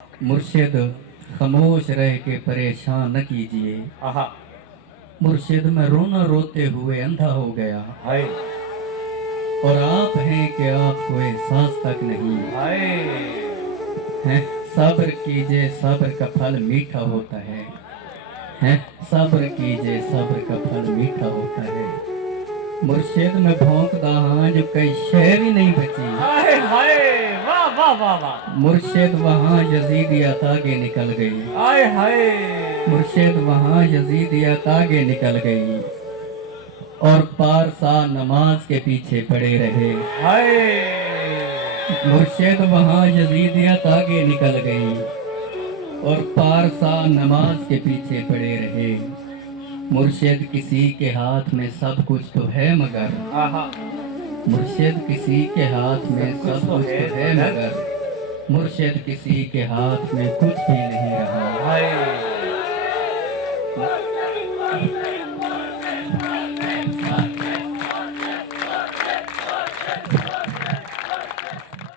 मुर्शिद खामोश रह के परेशान न कीजिए। आहा मुर्शिद मैं रोना रोते हुए अंधा हो गया हाय और आप हैं कि आपको एहसास तक नहीं हाय है। सब्र कीजिए, सब्र का फल मीठा होता है। सब्र कीजिए, सब्र का फल मीठा होता है। मुर्शिद में भौंकदा हाँ जो कई शय भी नहीं बची। हाय हाय वाह वाह वाह वाह मुर्शिद वहाँ यजीदियत आगे निकल गई। हाय हाय मुर्शिद वहाँ यजीदियत आगे निकल गई और पारसा नमाज के पीछे पड़े रहे। हाय मुर्शिद वहाँ यजीदियत आगे निकल गई और पारसा नमाज के पीछे पड़े रहे। मुर्शिद किसी के हाथ में सब कुछ तो है मगर आहा मुर्शिद किसी के हाथ में सब कुछ तो है मगर मुर्शिद किसी के हाथ में कुछ भी नहीं रहा। हाय